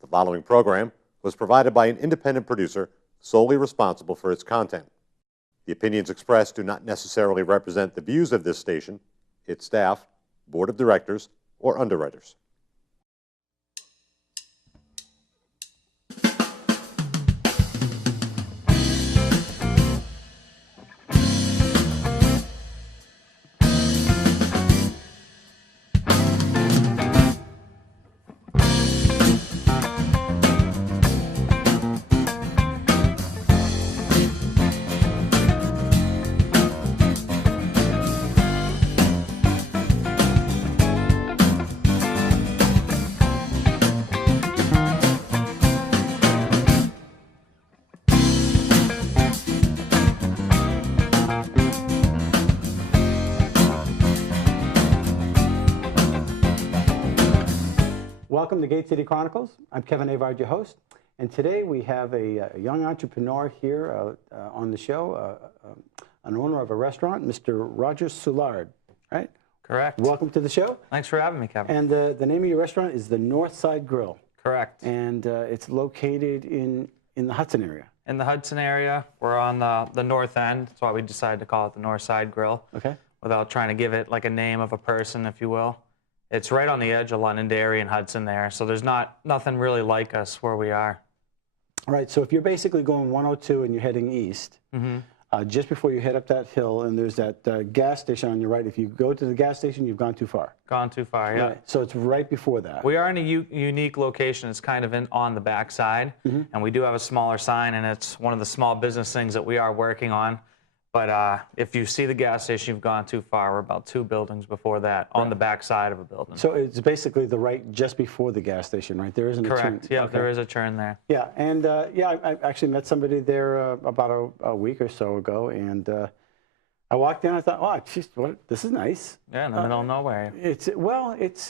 The following program was provided by an independent producer solely responsible for its content. The opinions expressed do not necessarily represent the views of this station, its staff, board of directors, or underwriters. Welcome to Gate City Chronicles. I'm Kevin Avard, your host, and today we have a young entrepreneur here on the show, an owner of a restaurant, Mr. Roger Soulard, right? Correct. Welcome to the show. Thanks for having me, Kevin. And the name of your restaurant is the Northside Grille. Correct. And it's located in the Hudson area. In the Hudson area, we're on the north end. That's why we decided to call it the Northside Grille. Okay. Without trying to give it like a name of a person, if you will. It's right on the edge of Londonderry and Hudson there, so there's nothing really like us where we are. All right, so if you're basically going 102 and you're heading east, just before you head up that hill, and there's that gas station on your right. If you go to the gas station, you've gone too far. Gone too far, yeah. Right, so it's right before that. We are in a unique location. It's kind of on the backside, and we do have a smaller sign, and it's one of the small business things that we are working on. But if you see the gas station, you've gone too far. We're about 2 buildings before that on the back side of a building. So it's basically the right just before the gas station, right? There isn't a turn. Correct. Yeah, okay. There is a turn there. Yeah, and I actually met somebody there about a week or so ago, and I walked in. I thought, oh, geez, this is nice. Yeah, in the middle of nowhere. It's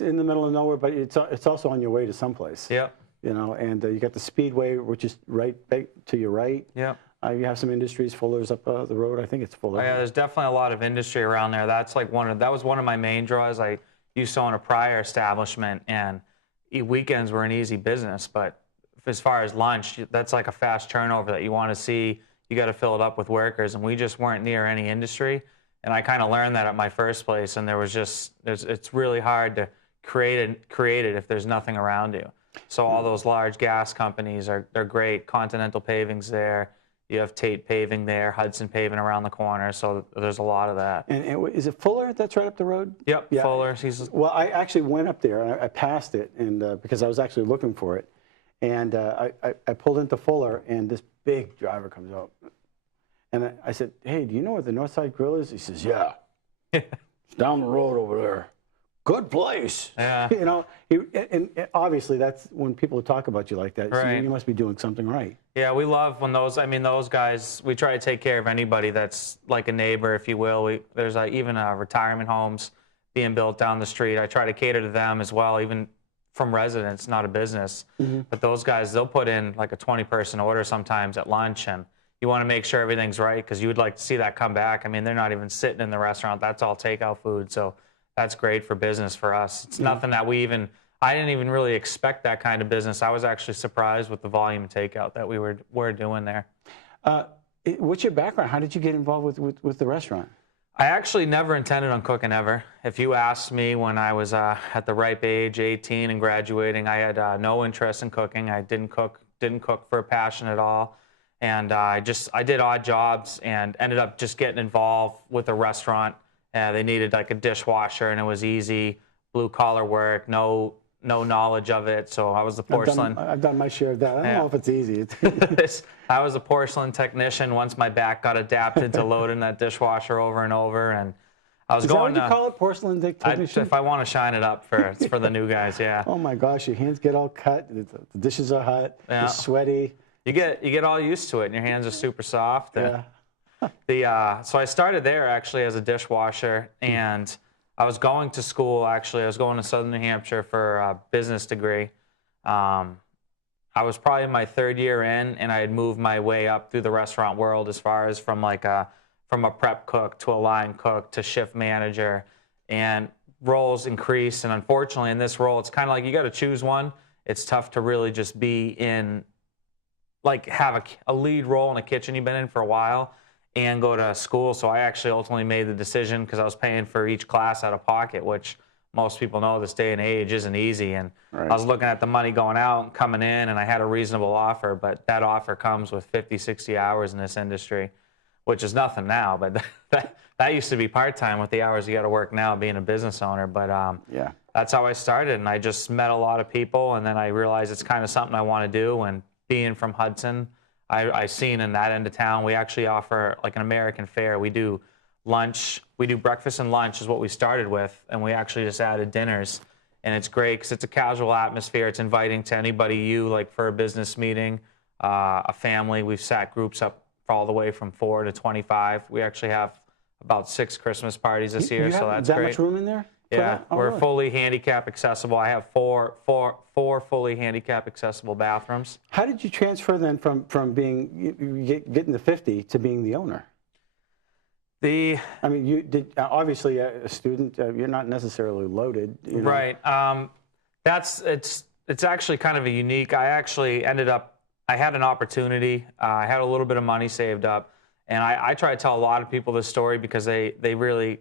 in the middle of nowhere, but it's also on your way to someplace. Yeah. You know, and you got the Speedway, which is right to your right. Yeah. You have some Industries, Fuller's up the road. I think it's Fuller. Oh, yeah, there's definitely a lot of industry around there. That's like that was one of my main draws. I used to own a prior establishment, and weekends were an easy business. But as far as lunch, that's like a fast turnover that you want to see. You got to fill it up with workers, and we just weren't near any industry. And I kind of learned that at my first place. And it's really hard to create it if there's nothing around you. So all those large gas companies they're great. Continental Paving's there. You have Tate Paving there, Hudson Paving around the corner, so there's a lot of that. And is it Fuller that's right up the road? Yep, yeah. Fuller. Well, I actually went up there, and I passed it, and because I was actually looking for it. And I pulled into Fuller, and this big driver comes up. And I said, hey, do you know where the Northside Grille is? He says, yeah. It's down the road over there. Good place. Yeah. You know, and obviously that's when people talk about you like that. Right. So you must be doing something right. Yeah, we love when those guys, we try to take care of anybody that's like a neighbor, if you will. There's even retirement homes being built down the street. I try to cater to them as well, even from residents, not a business. But those guys, they'll put in like a 20-person order sometimes at lunch, and you want to make sure everything's right because you would like to see that come back. I mean, they're not even sitting in the restaurant. That's all takeout food. So that's great for business for us. It's nothing that I didn't even really expect that kind of business. I was actually surprised with the volume of takeout that we were doing there. What's your background? How did you get involved with the restaurant? I actually never intended on cooking ever. If you asked me when I was at the ripe age, 18 and graduating, I had no interest in cooking. I didn't cook for a passion at all. And I did odd jobs and ended up just getting involved with a restaurant. They needed like a dishwasher, and it was easy, blue-collar work, no knowledge of it, so I was the porcelain. I've done my share of that. I don't know if it's easy. I was a porcelain technician once my back got adapted to loading that dishwasher over and over, and I was going. Is that what you call it, porcelain technician? If I want to shine it up it's for the new guys, yeah. Oh my gosh, your hands get all cut. The dishes are hot. Yeah. You're sweaty. You get all used to it, and your hands are super soft. Yeah. So I started there actually as a dishwasher, and I was going to school actually. I was going to Southern New Hampshire for a business degree. I was probably in my 3rd year in, and I had moved my way up through the restaurant world as far as from a prep cook to a line cook to shift manager, and roles increased. And unfortunately, in this role, it's kind of like you got to choose one. it's tough to really just be in, like, have a lead role in a kitchen you've been in for a while and go to school. So I actually ultimately made the decision because I was paying for each class out of pocket, which most people know this day and age isn't easy. And I was looking at the money going out and coming in, and I had a reasonable offer, but that offer comes with 50, 60 hours in this industry, which is nothing now. But that used to be part-time with the hours you got to work now being a business owner. But Yeah. that's how I started, and I just met a lot of people, and then I realized it's kind of something I want to do. And being from Hudson, I seen in that end of town, we actually offer like an American fare. We do lunch, we do breakfast and lunch is what we started with, and we actually just added dinners. And it's great because it's a casual atmosphere. It's inviting to anybody like for a business meeting, a family. We've sat groups up all the way from 4 to 25. We actually have about 6 Christmas parties this year, so that's that great. much room in there? Yeah, Oh, we're really? fully handicap accessible. I have four fully handicap accessible bathrooms. How did you transfer then from being getting the 50 to being the owner? I mean, you did obviously a student. You're not necessarily loaded, you know? Right. It's actually kind of a unique. I actually ended up. I had an opportunity. I had a little bit of money saved up, and I try to tell a lot of people this story because they really,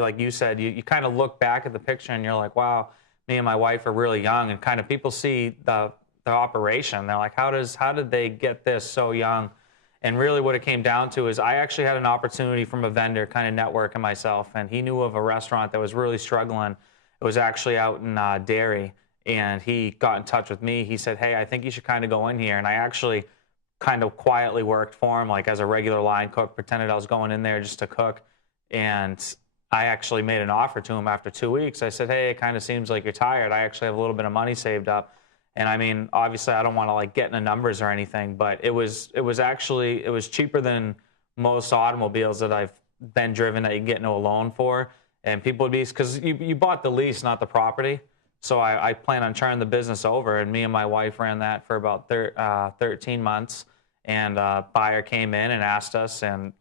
like you said, you kind of look back at the picture and you're like, wow, me and my wife are really young, and kind of people see the operation. They're like, how did they get this so young? And really what it came down to is I actually had an opportunity from a vendor kind of networking myself, and he knew of a restaurant that was really struggling. It was actually out in Derry, and he got in touch with me. He said, hey, I think you should kind of go in here. And I actually kind of quietly worked for him, like as a regular line cook, pretended I was going in there just to cook. And I actually made an offer to him after 2 weeks. I said, hey, it kind of seems like you're tired. I actually have a little bit of money saved up. And I mean, obviously I don't want to like get into numbers or anything, but it was cheaper than most automobiles that I've been driven that you can get into a loan for. And people would be, because you bought the lease, not the property. So I plan on turning the business over, and me and my wife ran that for about 13 months. And a buyer came in and asked us and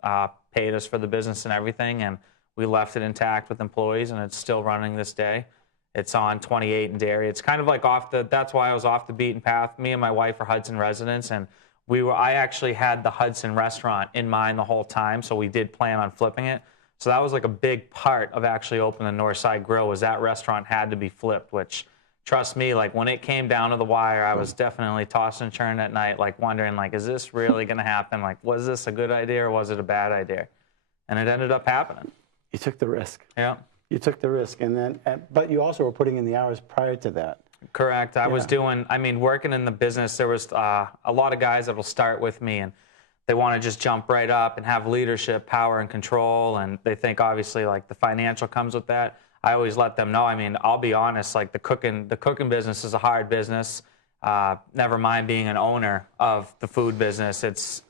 paid us for the business and everything. And we left it intact with employees, and it's still running this day. It's on 28 in Derry. It's kind of like that's why I was off the beaten path. Me and my wife are Hudson residents, and I actually had the Hudson restaurant in mind the whole time, so we did plan on flipping it. So that was like a big part of actually opening the Northside Grill, was that restaurant had to be flipped, which, trust me, like when it came down to the wire, I was definitely tossing and turning at night, like wondering, like, is this really going to happen? Like, was this a good idea or was it a bad idea? And it ended up happening. You took the risk. Yeah. You took the risk, and then, but you also were putting in the hours prior to that. Correct. I was doing, working in the business, there was a lot of guys that will start with me, and they want to just jump right up and have leadership, power, and control, and they think obviously like the financial comes with that. I always let them know, I'll be honest, like the cooking business is a hard business. Never mind being an owner of the food business. It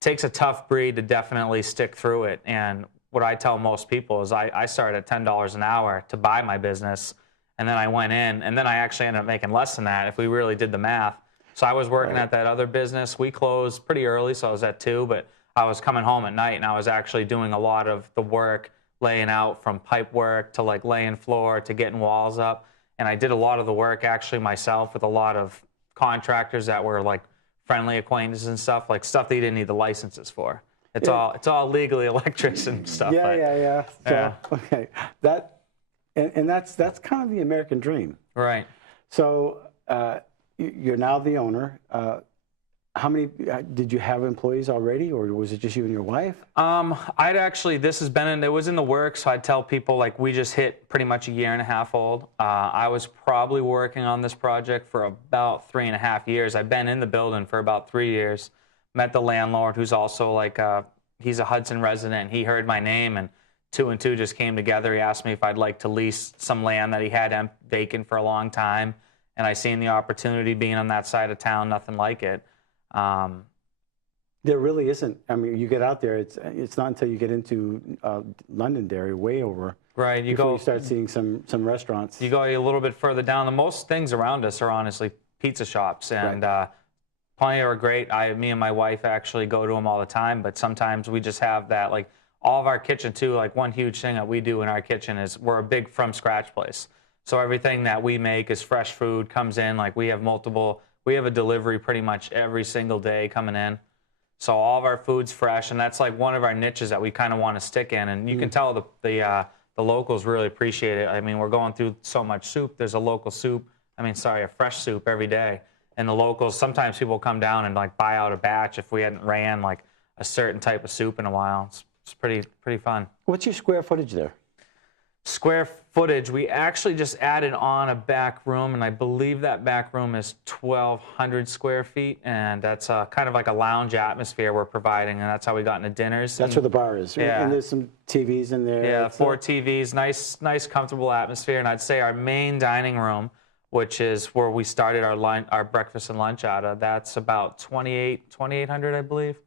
takes a tough breed to definitely stick through it. And what I tell most people is I started at $10 an hour to buy my business, and then I went in, and then I actually ended up making less than that if we really did the math. So I was working at that other business. We closed pretty early, so I was at 2, but I was coming home at night, and I was actually doing a lot of the work, laying out from pipe work to like laying floor to getting walls up. And I did a lot of the work actually myself with a lot of contractors that were like friendly acquaintances and stuff, like stuff that you didn't need the licenses for. It's all legally electrician stuff. Yeah. So, okay, that's kind of the American dream. Right. So you're now the owner. How many did you have employees already, or was it just you and your wife? It was in the works. So I'd tell people like we just hit pretty much a year and a half old. I was probably working on this project for about 3.5 years. I've been in the building for about 3 years. Met the landlord, who's also like he's a Hudson resident. He heard my name, and 2 and 2 just came together. He asked me if I'd like to lease some land that he had vacant for a long time, and I seen the opportunity being on that side of town. Nothing like it. There really isn't. You get out there, it's not until you get into Londonderry, way over. Right. You start seeing some restaurants. You go a little bit further down. The most things around us are honestly pizza shops, and plenty are great. Me and my wife actually go to them all the time, but sometimes we just have that, like all of our kitchen too, like one huge thing that we do in our kitchen is we're a big from scratch place. So everything that we make is fresh food, comes in. Like we have a delivery pretty much every single day coming in. So all of our food's fresh, and that's like one of our niches that we kind of want to stick in. And you can tell the locals really appreciate it. I mean, we're going through so much soup. There's a fresh soup every day. And the locals, sometimes people come down and like buy out a batch if we hadn't ran like a certain type of soup in a while. It's pretty fun. What's your square footage there? Square footage, we actually just added on a back room, and I believe that back room is 1,200 square feet, and that's kind of like a lounge atmosphere we're providing, and that's how we got into dinners. That's where the bar is. Yeah. And there's some TVs in there. Yeah, 4 TVs, nice, comfortable atmosphere, and I'd say our main dining room, which is where we started our breakfast and lunch out of, that's about 2,800, I believe.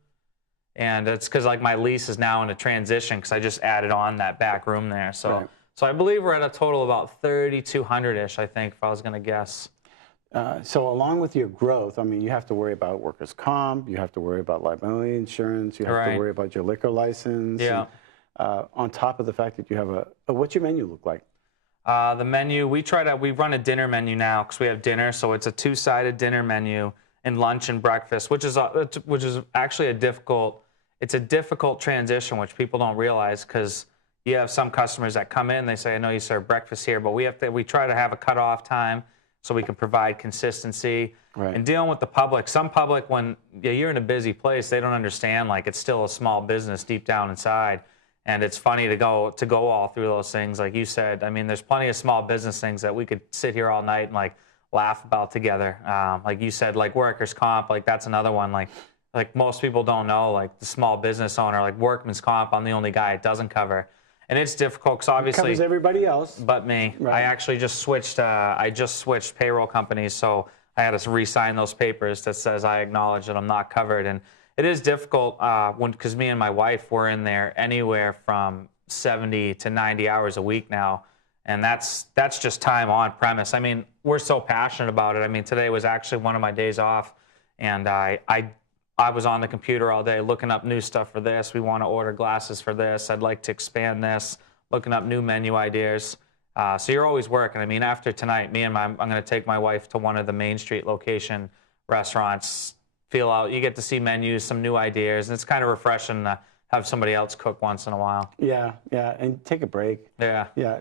And it's because like my lease is now in a transition because I just added on that back room there. So. Right. So I believe we're at a total of about 3,200-ish, I think, if I was going to guess. So along with your growth, I mean, you have to worry about workers' comp, you have to worry about liability insurance, you have to worry about your liquor license. Yeah. And, on top of the fact that you have what's your menu look like? The menu, we run a dinner menu now because we have dinner. So it's a 2-sided dinner menu and lunch and breakfast, which is actually a difficult transition, which people don't realize because you have some customers that come in, they say, I know you serve breakfast here, but we try to have a cutoff time so we can provide consistency. Right. And dealing with the public, some public, when you're in a busy place, they don't understand, like it's still a small business deep down inside. And it's funny to go all through those things. Like you said, I mean, there's plenty of small business things that we could sit here all night and like laugh about together. Like you said, like workers' comp, like that's another one. Like most people don't know, like the small business owner, like workman's comp, I'm the only guy it doesn't cover. And it's difficult because obviously... It covers everybody else. But me. Right. I actually just switched payroll companies, so I had to re-sign those papers that says I acknowledge that I'm not covered. And it is difficult because me and my wife, we're in there anywhere from 70 to 90 hours a week now. And that's just time on premise. I mean, we're so passionate about it. I mean, today was actually one of my days off, and I was on the computer all day looking up new stuff for this. We want to order glasses for this. I'd like to expand this, looking up new menu ideas. So you're always working. I mean, after tonight, I'm going to take my wife to one of the Main Street location restaurants, feel out. You get to see menus, some new ideas, and it's kind of refreshing to have somebody else cook once in a while. Yeah, and take a break. Yeah. Yeah,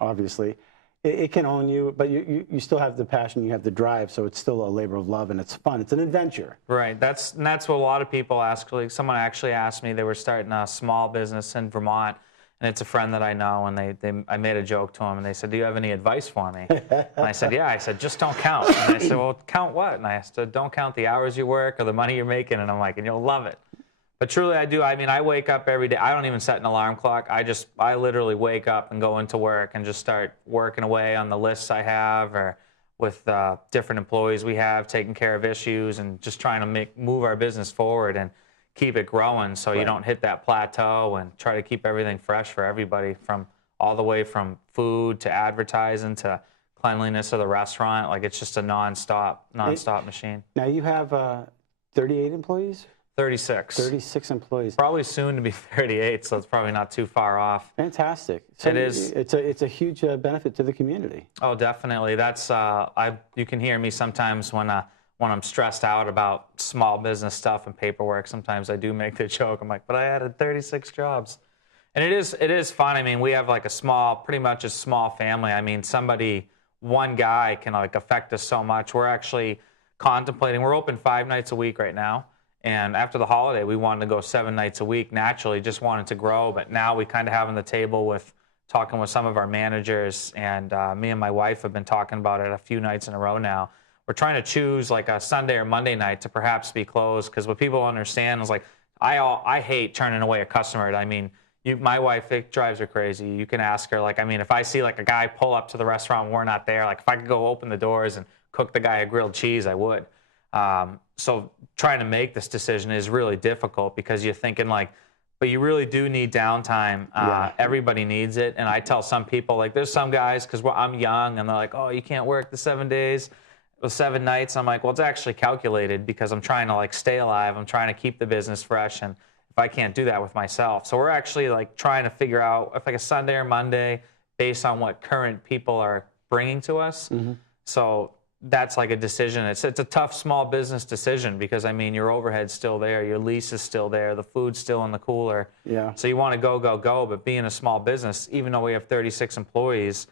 obviously. It can own you, but you still have the passion, you have the drive, so it's still a labor of love, and it's fun. It's an adventure. Right. That's what a lot of people ask. Like someone actually asked me, they were starting a small business in Vermont, and it's a friend that I know, and I made a joke to him, and they said, do you have any advice for me? And I said, yeah. I said, just don't count. And I said, well, count what? And I said, don't count the hours you work or the money you're making. And I'm like, and you'll love it. But truly, I do. I mean, I wake up every day. I don't even set an alarm clock. I literally wake up and go into work and just start working away on the lists I have or with different employees we have, taking care of issues and just trying to move our business forward and keep it growing so you don't hit that plateau, and try to keep everything fresh for everybody, from all the way from food to advertising to cleanliness of the restaurant. Like it's just a nonstop machine. Now you have 38 employees? 36. 36 employees. Probably soon to be 38, so it's probably not too far off. Fantastic. So it is. It's a huge benefit to the community. Oh, definitely. That's you can hear me sometimes when I'm stressed out about small business stuff and paperwork. Sometimes I do make the joke. I'm like, but I added 36 jobs, and it is fun. I mean, we have like pretty much a small family. I mean, one guy can like affect us so much. We're actually contemplating. We're open 5 nights a week right now. And after the holiday, we wanted to go 7 nights a week. Naturally, just wanted to grow. But now we kind of have on the table with talking with some of our managers, and me and my wife have been talking about it a few nights in a row now. We're trying to choose like a Sunday or Monday night to perhaps be closed, because what people understand is like I hate turning away a customer. I mean, my wife, it drives her crazy. You can ask her. Like, I mean, if I see like a guy pull up to the restaurant and we're not there, like if I could go open the doors and cook the guy a grilled cheese, I would. So trying to make this decision is really difficult, because you're thinking like, but you really do need downtime. Everybody needs it. And I tell some people, like there's some guys, because I'm young, and they're like, oh, you can't work the 7 days, the 7 nights. I'm like, well, it's actually calculated, because I'm trying to like stay alive. I'm trying to keep the business fresh. And if I can't do that with myself. So we're actually like trying to figure out if like a Sunday or Monday, based on what current people are bringing to us. So that's like a decision. It's a tough small business decision because, I mean, your overhead's still there, your lease is still there, the food's still in the cooler. Yeah. So you want to go, but being a small business, even though we have 36 employees,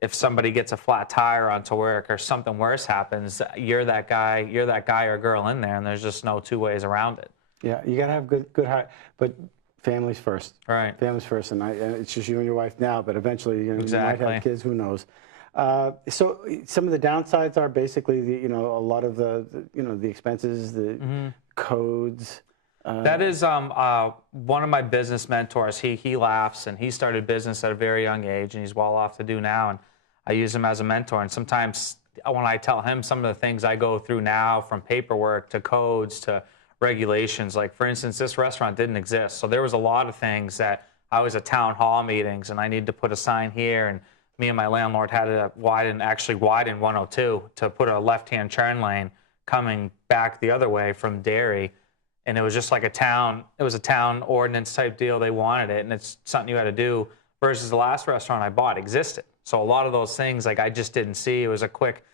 if somebody gets a flat tire onto work or something worse happens, you're that guy or girl in there, and there's just no two ways around it. Yeah, you gotta have good heart, but families first. Right. Families first, and it's just you and your wife now, but eventually you might have kids. Who knows? So some of the downsides are basically a lot of the expenses, the codes. That is one of my business mentors. He laughs, and he started business at a very young age, and he's well off to do now. And I use him as a mentor. And sometimes when I tell him some of the things I go through now, from paperwork to codes to regulations, like for instance, this restaurant didn't exist, so there was a lot of things that I was at town hall meetings, and I need to put a sign here, and me and my landlord had to widen 102 to put a left-hand turn lane coming back the other way from Derry. And it was just like a town ordinance type deal. They wanted it, and it's something you had to do, versus the last restaurant I bought existed. So a lot of those things, like, I just didn't see. It was a quick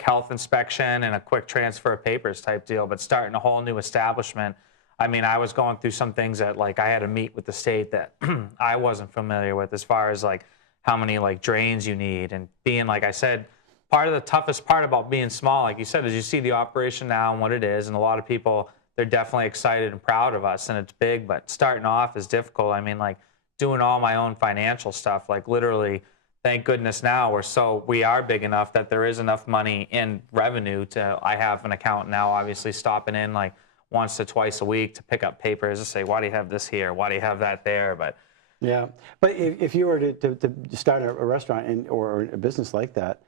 health inspection and a quick transfer of papers type deal. But starting a whole new establishment, I mean, I was going through some things that, like, I had to meet with the state that I wasn't familiar with, as far as like how many like drains you need, and being, like I said, part of the toughest part about being small, like you said, is you see the operation now and what it is, and a lot of people, they're definitely excited and proud of us, and it's big, but starting off is difficult. I mean, like, doing all my own financial stuff, like, literally, thank goodness now we are big enough that there is enough money in revenue I have an accountant now, obviously, stopping in like once to twice a week to pick up papers and say, why do you have this here? Why do you have that there? But yeah, but if you were to start a restaurant or a business like that,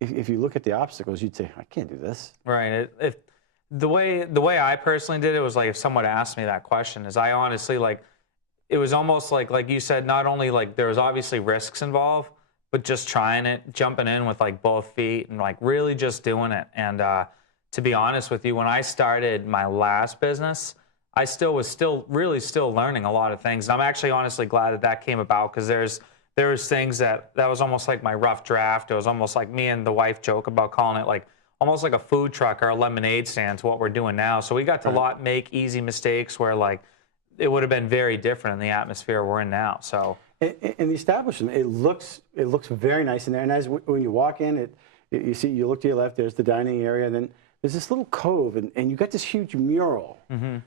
if you look at the obstacles, you'd say, I can't do this. Right. The way I personally did it was, like, if someone asked me that question, is I honestly, like, it was almost like you said, not only like there was obviously risks involved, but just trying it, jumping in with like both feet and like really just doing it. And to be honest with you, when I started my last business, I was really learning a lot of things. And I'm actually honestly glad that came about, because there was things that was almost like my rough draft. It was almost like, me and the wife joke about calling it like almost like a food truck or a lemonade stand to what we're doing now. So we got to make easy mistakes where, like, it would have been very different in the atmosphere we're in now. So, in the establishment, it looks very nice in there. And when you walk in, you look to your left, there's the dining area, and then there's this little cove, and you got this huge mural.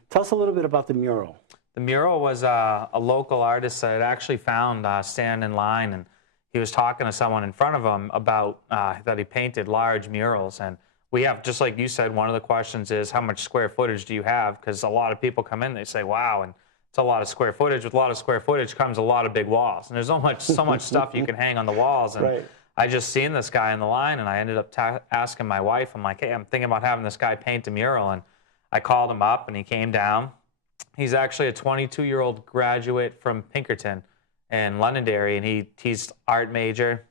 Tell us a little bit about the mural. The mural was a local artist that I actually found standing in line, and he was talking to someone in front of him about that he painted large murals. And we have, just like you said, one of the questions is, how much square footage do you have? Because a lot of people come in, they say, wow, and it's a lot of square footage. With a lot of square footage comes a lot of big walls. And there's so much stuff you can hang on the walls. And I just seen this guy in the line, and I ended up asking my wife, I'm like, hey, I'm thinking about having this guy paint a mural. And I called him up, and he came down. He's actually a 22-year-old graduate from Pinkerton in Londonderry, and he's art major.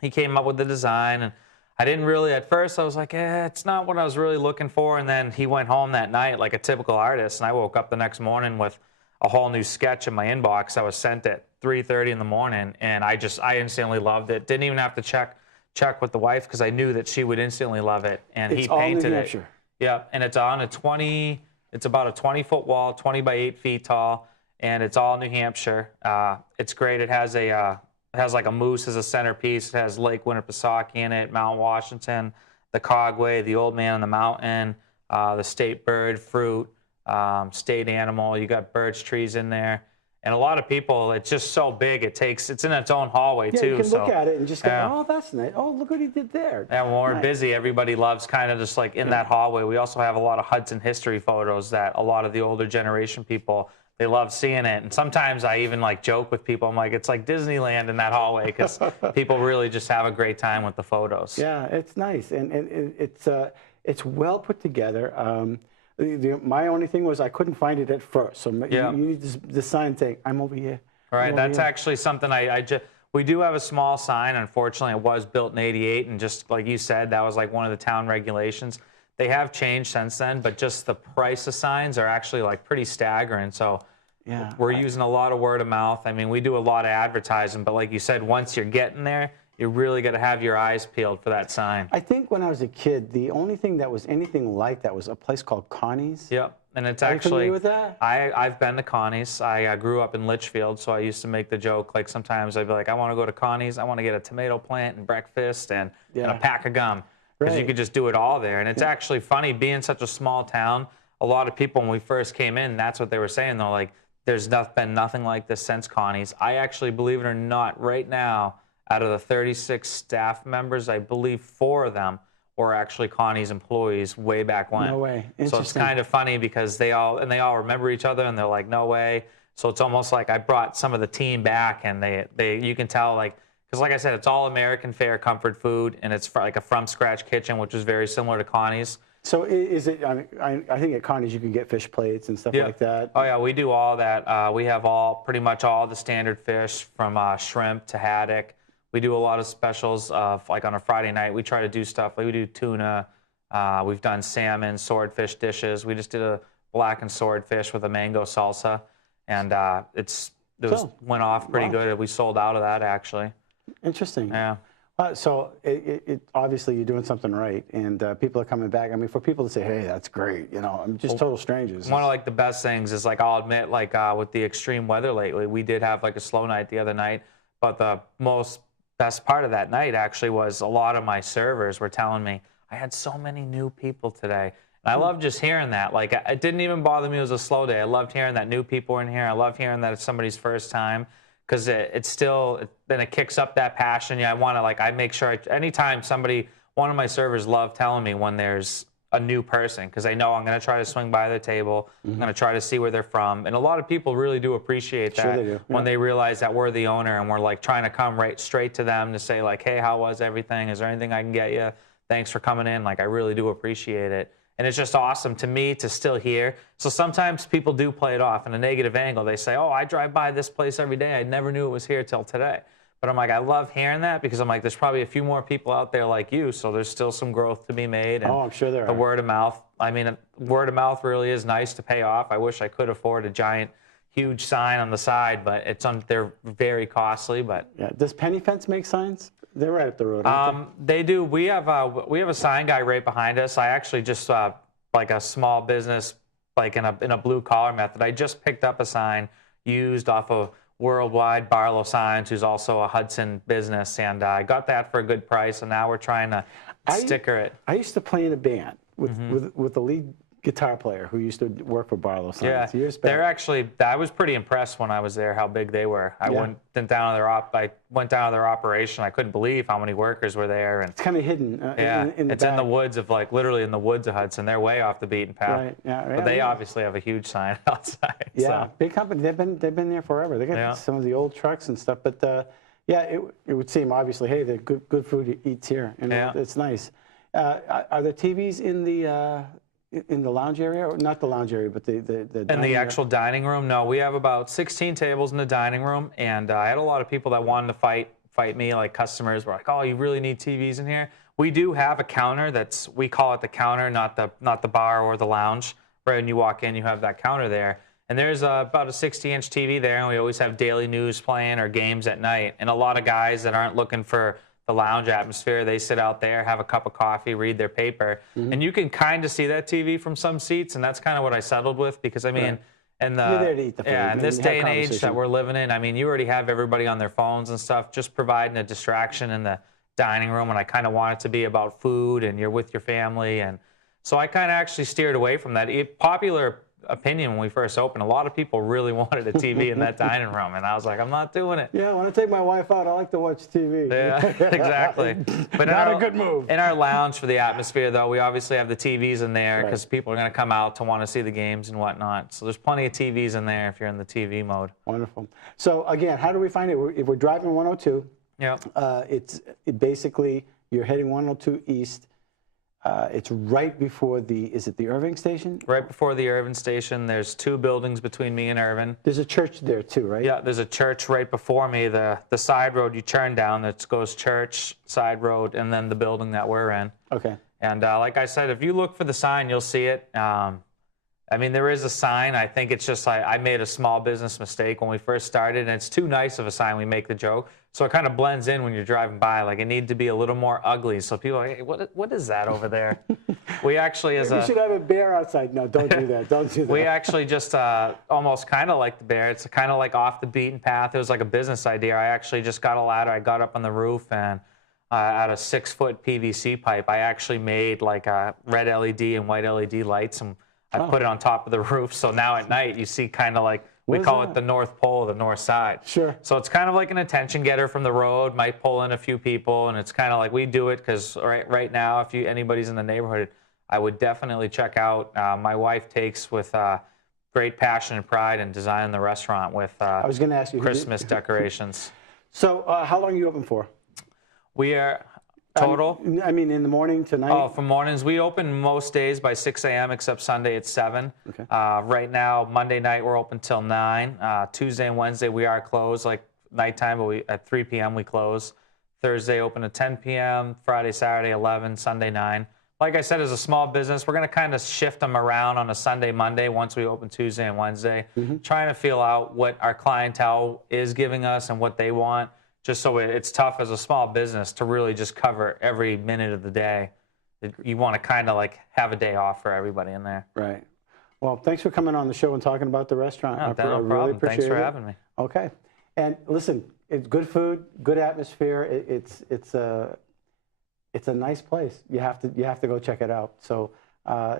He came up with the design, and I didn't really, at first I was like, it's not what I was really looking for. And then he went home that night like a typical artist, and I woke up the next morning with a whole new sketch in my inbox. I was sent at 3:30 in the morning, and I instantly loved it. Didn't even have to check with the wife, because I knew that she would instantly love it. And he painted it. Yeah, and it's on it's about a 20-foot wall, 20 by 8 feet tall, and it's all New Hampshire. It's great. It has like a moose as a centerpiece. It has Lake Winnipesaukee in it, Mount Washington, the Cogway, the Old Man on the Mountain, the state bird, fruit, state animal. You got birch trees in there. And a lot of people, it's just so big, it's in its own hallway, too. You can look at it and just go, oh, that's nice. Oh, look what he did there. And when we're busy, everybody loves kind of just like in that hallway. We also have a lot of Hudson history photos that a lot of the older generation people, they love seeing it. And sometimes I even like joke with people. I'm like, it's like Disneyland in that hallway, because people really just have a great time with the photos. Yeah, it's nice. And it's well put together. My only thing was I couldn't find it at first. So you need the sign saying, I'm over here. All right, that's actually something we do have a small sign. Unfortunately, it was built in '88, and just like you said, that was like one of the town regulations. They have changed since then, but just the price of signs are actually like pretty staggering. So we're using a lot of word of mouth. I mean, we do a lot of advertising, but like you said, once you're getting there, you really got to have your eyes peeled for that sign. I think when I was a kid, the only thing that was anything like that was a place called Connie's. Yep. And it's Are you actually, familiar with that? I've been to Connie's. I grew up in Litchfield, so I used to make the joke, like sometimes I'd be like, I want to go to Connie's. I want to get a tomato plant and breakfast and a pack of gum. Because you Right. could just do it all there. And it's actually funny, being such a small town, a lot of people, when we first came in, that's what they were saying. They're like, there's been nothing like this since Connie's. I actually, believe it or not, right now, out of the 36 staff members, I believe 4 of them were actually Connie's employees way back when. No way. So it's Interesting. kind of funny because they all remember each other, and they're like, no way. So it's almost like I brought some of the team back, and you can tell, like, because like I said, it's all American fare comfort food, and it's like a from scratch kitchen, which is very similar to Connie's. So is it? I think at Connie's you can get fish plates and stuff like that. Oh yeah, we do all that. We have pretty much all the standard fish, from shrimp to haddock. We do a lot of specials of, like, on a Friday night, we try to do stuff like we do tuna. We've done salmon, swordfish dishes. We just did a blackened swordfish with a mango salsa, and went off pretty good. We sold out of that, actually. Interesting. Yeah. So it obviously you're doing something right, and people are coming back. I mean, for people to say, "Hey, that's great," I'm just total strangers. One of, like, the best things is, like, I'll admit, like, with the extreme weather lately, we did have, like, a slow night the other night, but the best part of that night actually was a lot of my servers were telling me, I had so many new people today. And I love just hearing that. Like, it didn't even bother me it was a slow day. I loved hearing that new people were in here. I love hearing that it's somebody's first time, because then it kicks up that passion. Yeah, I make sure anytime one of my servers love telling me when there's a new person, because I know I'm going to try to swing by their table. I'm going to try to see where they're from. And a lot of people really do appreciate that. Sure they do. When they realize that we're the owner, and we're, like, trying to come right straight to them to say, like, hey, how was everything? Is there anything I can get you? Thanks for coming in. Like, I really do appreciate it. And it's just awesome to me to still hear. So sometimes people do play it off in a negative angle. They say, oh, I drive by this place every day. I never knew it was here till today. But I'm like, I love hearing that, because I'm like, there's probably a few more people out there like you, so there's still some growth to be made. And I'm sure there the are. word of mouth, I mean, word of mouth really is nice to pay off. I wish I could afford a giant, huge sign on the side, but they're very costly. But Yeah. Does Penny Fence make signs? They're right up the road. Aren't they do. We have a sign guy right behind us. I actually just like a small business, like in a blue collar method. I just picked up a sign used off of Worldwide Barlow Signs, who's also a Hudson business, and I got that for a good price. And now we're trying to sticker it. I used to play in a band with the lead guitar player who used to work for Barlow Signs years back. They're actually. I was pretty impressed when I was there how big they were. I went down to their operation. I couldn't believe how many workers were there. And it's kind of hidden. In the it's back. in the woods of, like, literally in the woods of Hudson. They're way off the beaten path. Right. Yeah. But they obviously have a huge sign outside. Yeah. So. Big company. They've been there forever. They got some of the old trucks and stuff. But it would seem obviously, hey, the good food eats here, and it's nice. Are there TVs in the lounge area, or not the lounge area, but the in the actual dining room? No, we have about 16 tables in the dining room, and I had a lot of people that wanted to fight me, like customers were like, oh, you really need TVs in here? We do have a counter we call it the counter, not the bar or the lounge. Right when you walk in, you have that counter there, and there's about a 60-inch TV there, and we always have daily news playing or games at night. And a lot of guys that aren't looking for the lounge atmosphere, they sit out there, have a cup of coffee, read their paper, and you can kind of see that TV from some seats, and that's kind of what I settled with, because I mean, you're there to eat the food. in this day and age that we're living in, I mean, you already have everybody on their phones and stuff, just providing a distraction in the dining room, and I kind of want it to be about food, and you're with your family, and so I kind of actually steered away from that. Popular opinion when we first opened, a lot of people really wanted a TV in that dining room, and I was like, I'm not doing it. Yeah, when I take my wife out, I like to watch TV. Yeah, exactly. But not a good move. In our lounge for the atmosphere, though, we obviously have the TVs in there because people are going to come out to want to see the games and whatnot. So there's plenty of TVs in there if you're in the TV mode. Wonderful. So again, how do we find it? If we're driving 102, basically you're heading 102 east. It's right before is it the Irving station? Right before the Irving station. There's 2 buildings between me and Irving. There's a church there too, right? Yeah, there's a church right before me. The side road you turn down, that goes church, side road, and then the building that we're in. Okay. And like I said, if you look for the sign, you'll see it. I mean, there is a sign. I think it's just I made a small business mistake when we first started, and it's too nice of a sign. We make the joke, so it kind of blends in when you're driving by. Like, it needed to be a little more ugly, so people are like, hey, what is that over there? We actually, You should have a bear outside. No, don't do that. Don't do that. we actually just almost kind of like the bear. It's kind of like off the beaten path. It was like a business idea. I actually just got a ladder. I got up on the roof, and out of 6-foot PVC pipe, I actually made like a red LED and white LED lights, and I put it on top of the roof. So now at night, you see kind of like, we call it the North Pole, the north side. Sure. So it's kind of like an attention getter from the road, might pull in a few people, and it's kind of like we do it because right now, if anybody's in the neighborhood, I would definitely check out. My wife takes with great passion and pride in designing the restaurant with I was going to ask you Christmas decorations. So how long are you open for? We are total. I mean, in the morning to night? Oh, from mornings. We open most days by 6 a.m. except Sunday at 7. Okay. Right now, Monday night, we're open till 9. Tuesday and Wednesday, we are closed, like nighttime, but at 3 p.m. we close. Thursday, open at 10 p.m. Friday, Saturday, 11. Sunday, 9. Like I said, as a small business, we're going to kind of shift them around on a Sunday, Monday once we open Tuesday and Wednesday, trying to feel out what our clientele is giving us and what they want. Just so it's tough as a small business to really just cover every minute of the day. You want to kind of like have a day off for everybody in there. Right. Well, thanks for coming on the show and talking about the restaurant. No, I no really problem. appreciate Thanks for it. having me. Okay. And listen, it's good food, good atmosphere. It's a nice place. You have to go check it out. So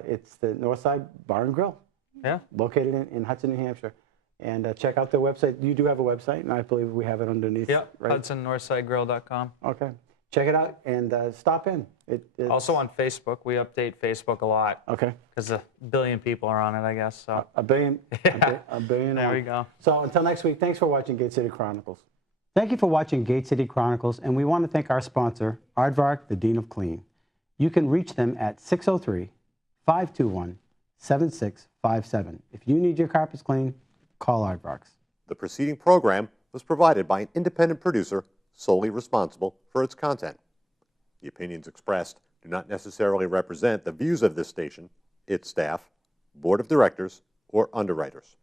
it's the Northside Bar and Grill. Yeah. Located in Hudson, New Hampshire. And check out their website. You do have a website, and I believe we have it underneath. Yep, right? HudsonNorthsideGrill.com. Okay. Check it out and stop in. It's Also on Facebook. We update Facebook a lot. Okay. Because a billion people are on it, I guess. So. A billion. A billion. There we go. So until next week, thanks for watching Gate City Chronicles. Thank you for watching Gate City Chronicles, and we want to thank our sponsor, Aardvark, the Dean of Clean. You can reach them at 603-521-7657. If you need your carpets cleaned, call Aardvarks. The preceding program was provided by an independent producer solely responsible for its content. The opinions expressed do not necessarily represent the views of this station, its staff, board of directors, or underwriters.